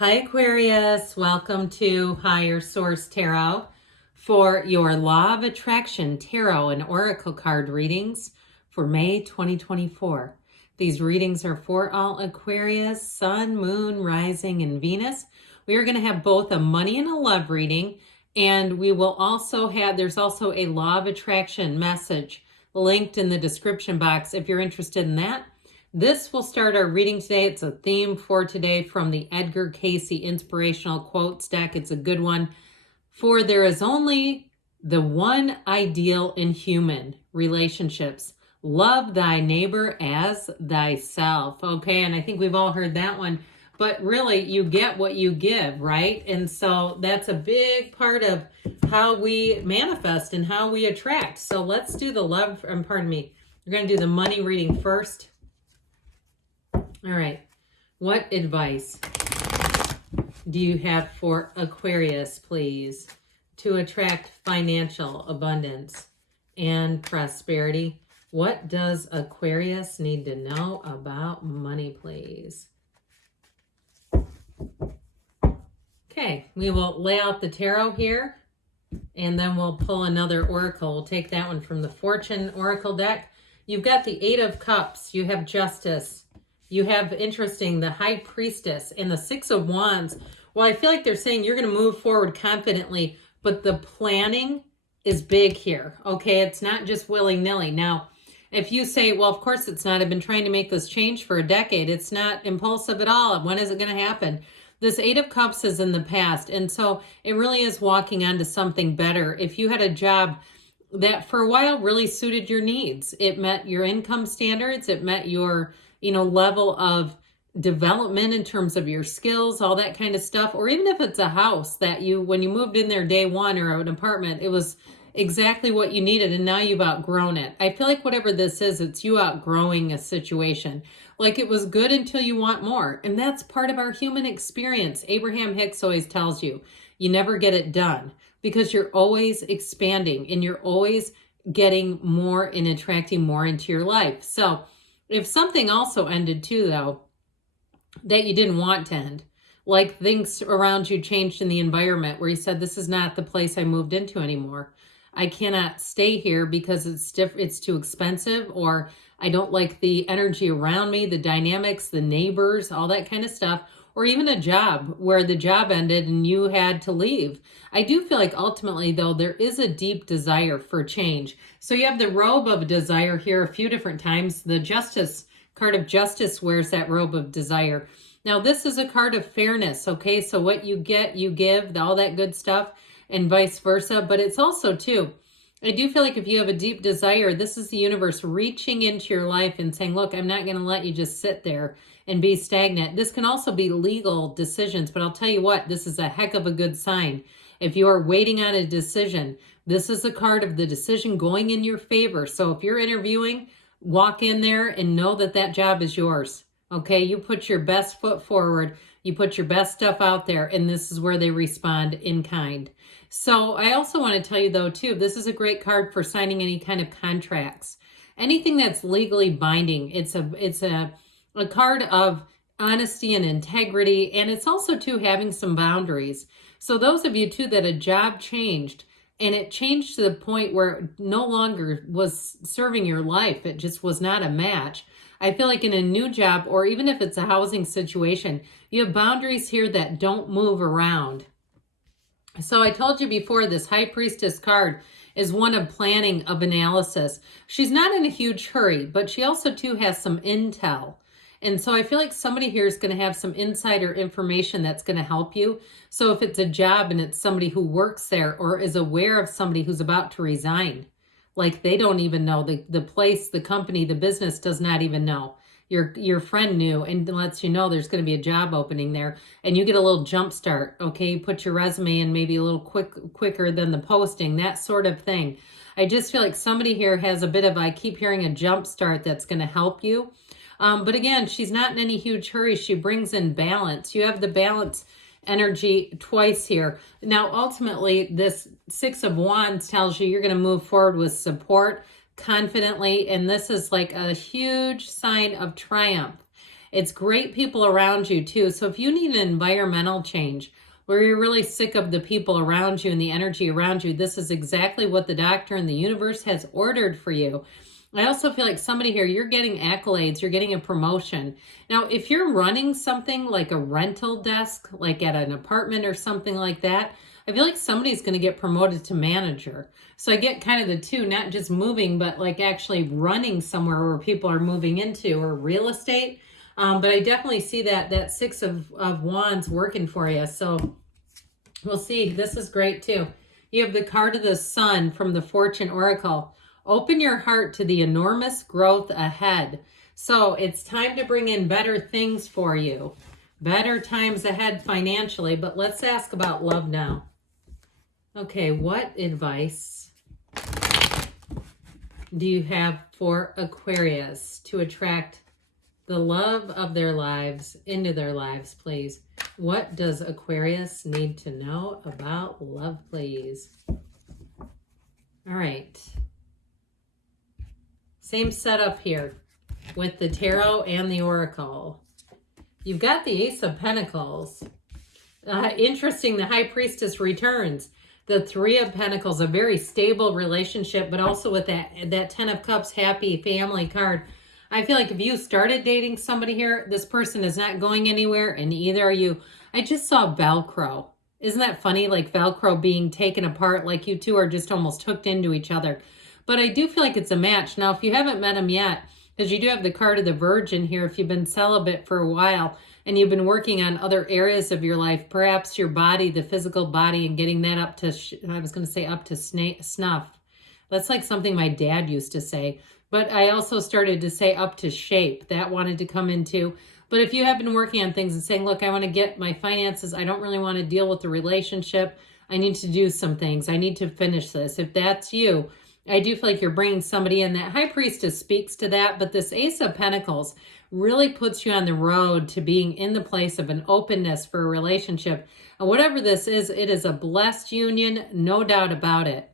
Hi Aquarius, welcome to Higher Source Tarot for your Law of Attraction Tarot and Oracle card readings for May 2024. These readings are for all Aquarius, Sun, Moon, Rising, and Venus. We are going to have both a money and a love reading, and we will also have, there's also a Law of Attraction message linked in the description box if you're interested in that. This will start our reading today. It's a theme for today from the Edgar Cayce Inspirational Quotes deck. It's a good one. For there is only the one ideal in human relationships. Love thy neighbor as thyself. Okay, and I think we've all heard that one. But really, you get what you give, right? And so that's a big part of how we manifest and how we attract. So let's do the love, pardon me. We're going to do the money reading first. All right, what advice do you have for Aquarius, please, to attract financial abundance and prosperity? What does Aquarius need to know about money, please? Okay, we will lay out the tarot here, and then we'll pull another oracle. We'll take that one from the Fortune Oracle deck. You've got the Eight of Cups. You have Justice. You have, interesting, the High Priestess and the Six of Wands. Well, I feel like they're saying you're going to move forward confidently, but the planning is big here, okay? It's not just willy-nilly. Now, if you say, well, of course it's not. I've been trying to make this change for a decade. It's not impulsive at all. When is it going to happen? This Eight of Cups is in the past, and so it really is walking onto something better. If you had a job that for a while really suited your needs, it met your income standards, it met your level of development in terms of your skills, all that kind of stuff. Or even if it's a house that when you moved in there day one, or an apartment, it was exactly what you needed and now you've outgrown it. I feel like whatever this is, it's you outgrowing a situation. Like it was good until you want more. And that's part of our human experience. Abraham Hicks always tells you, you never get it done because you're always expanding and you're always getting more and attracting more into your life. So if something also ended too, though, that you didn't want to end, like things around you changed in the environment where you said, this is not the place I moved into anymore. I cannot stay here because it's too expensive, or I don't like the energy around me, the dynamics, the neighbors, all that kind of stuff. Or even a job where the job ended and you had to leave. I do feel like ultimately, though, there is a deep desire for change. So you have the robe of desire here a few different times. The Justice card of Justice wears that robe of desire. Now, this is a card of fairness, okay? So what you get, you give, all that good stuff, and vice versa. But it's also, too, I do feel like if you have a deep desire, this is the universe reaching into your life and saying, look, I'm not going to let you just sit there and be stagnant. This can also be legal decisions, but I'll tell you what, this is a heck of a good sign. If you are waiting on a decision, this is a card of the decision going in your favor. So if you're interviewing, walk in there and know that that job is yours. Okay, you put your best foot forward, you put your best stuff out there, and this is where they respond in kind. So I also want to tell you, though, too, this is a great card for signing any kind of contracts. Anything that's legally binding. It's a card of honesty and integrity, and it's also, too, having some boundaries. So those of you, too, that a job changed, and it changed to the point where it no longer was serving your life, it just was not a match. I feel like in a new job, or even if it's a housing situation, you have boundaries here that don't move around. So I told you before, this High Priestess card is one of planning, of analysis. She's not in a huge hurry, but she also, too, has some intel. And so I feel like somebody here is going to have some insider information that's going to help you. So if it's a job and it's somebody who works there or is aware of somebody who's about to resign, like they don't even know, the place, the company, the business does not even know. Your friend knew and lets you know there's going to be a job opening there, and you get a little jump start. Okay, you put your resume in maybe a little quicker than the posting, that sort of thing. I just feel like somebody here has a bit of, I keep hearing a jump start that's going to help you. But again, she's not in any huge hurry. She brings in balance. You have the balance energy twice here. Now, ultimately, this Six of Wands tells you you're going to move forward with support confidently, and this is like a huge sign of triumph. It's great people around you too. So if you need an environmental change where you're really sick of the people around you and the energy around you, this is exactly what the doctor and the universe has ordered for you. I also feel like somebody here, you're getting accolades, you're getting a promotion. Now, if you're running something like a rental desk, like at an apartment or something like that, I feel like somebody's going to get promoted to manager. So I get kind of the two, not just moving, but like actually running somewhere where people are moving into, or real estate. But I definitely see that Six of Wands working for you. So we'll see. This is great too. You have the card of the Sun from the Fortune Oracle. Open your heart to the enormous growth ahead. So it's time to bring in better things for you. Better times ahead financially. But let's ask about love now. Okay, what advice do you have for Aquarius to attract the love of their lives into their lives, please? What does Aquarius need to know about love, please? All right. Same setup here with the tarot and the oracle. You've got the Ace of Pentacles. Interesting, the High Priestess returns. The Three of Pentacles, a very stable relationship, but also with that Ten of Cups, happy family card. I feel like if you started dating somebody here, this person is not going anywhere, and either are you. I just saw Velcro. Isn't that funny? Like Velcro being taken apart, like you two are just almost hooked into each other. But I do feel like it's a match. Now, if you haven't met him yet, because you do have the card of the Virgin here, if you've been celibate for a while and you've been working on other areas of your life, perhaps your body, the physical body, and getting that up to, I was going to say up to snuff. That's like something my dad used to say. But I also started to say up to shape. That wanted to come into. But if you have been working on things and saying, look, I want to get my finances. I don't really want to deal with the relationship. I need to do some things. I need to finish this. If that's you, I do feel like you're bringing somebody in. That High Priestess speaks to that. But this Ace of Pentacles really puts you on the road to being in the place of an openness for a relationship. And whatever this is, it is a blessed union, no doubt about it.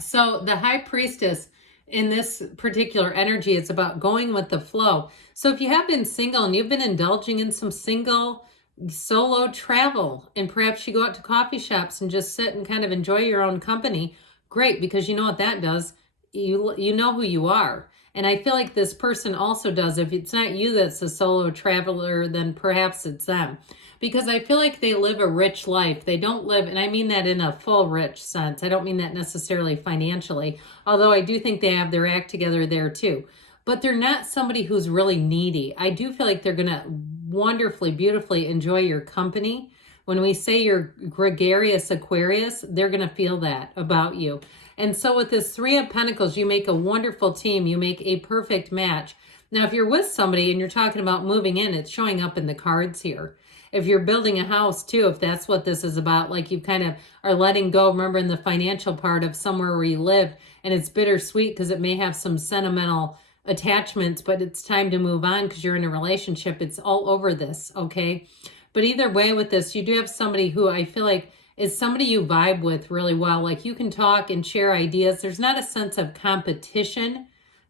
So the High Priestess, in this particular energy, it's about going with the flow. So if you have been single and you've been indulging in some single solo travel, and perhaps you go out to coffee shops and just sit and kind of enjoy your own company, great, because you know what that does. You know who you are. And I feel like this person also does. If it's not you that's a solo traveler, then perhaps it's them. Because I feel like they live a rich life. They don't live, and I mean that in a full rich sense. I don't mean that necessarily financially, although I do think they have their act together there too. But they're not somebody who's really needy. I do feel like they're going to wonderfully, beautifully enjoy your company. When we say you're gregarious Aquarius, they're going to feel that about you. And so with this Three of Pentacles, you make a wonderful team. You make a perfect match. Now, if you're with somebody and you're talking about moving in, it's showing up in the cards here. If you're building a house too, if that's what this is about, like you kind of are letting go, remember in the financial part of somewhere where you live, and it's bittersweet because it may have some sentimental attachments, but it's time to move on because you're in a relationship. It's all over this, okay? But either way with this, you do have somebody who I feel like is somebody you vibe with really well. Like you can talk and share ideas. There's not a sense of competition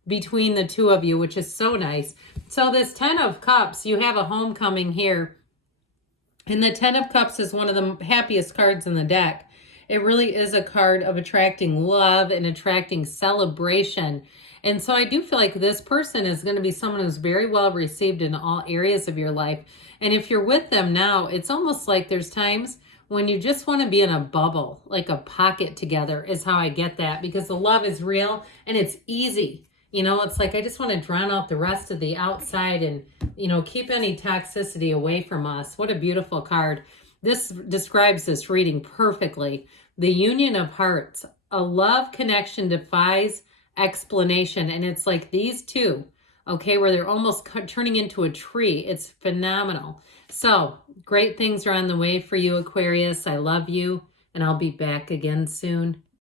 between the two of you, which is so nice. So this Ten of Cups, you have a homecoming here. And the Ten of Cups is one of the happiest cards in the deck. It really is a card of attracting love and attracting celebration. And so I do feel like this person is going to be someone who's very well received in all areas of your life. And if you're with them now, it's almost like there's times when you just want to be in a bubble, like a pocket together is how I get that, because the love is real and it's easy. You know, it's like I just want to drown out the rest of the outside and, you know, keep any toxicity away from us. What a beautiful card. This describes this reading perfectly. The union of hearts, a love connection defies explanation. And it's like these two, okay, where they're almost turning into a tree. It's phenomenal. So great things are on the way for you, Aquarius. I love you, and I'll be back again soon.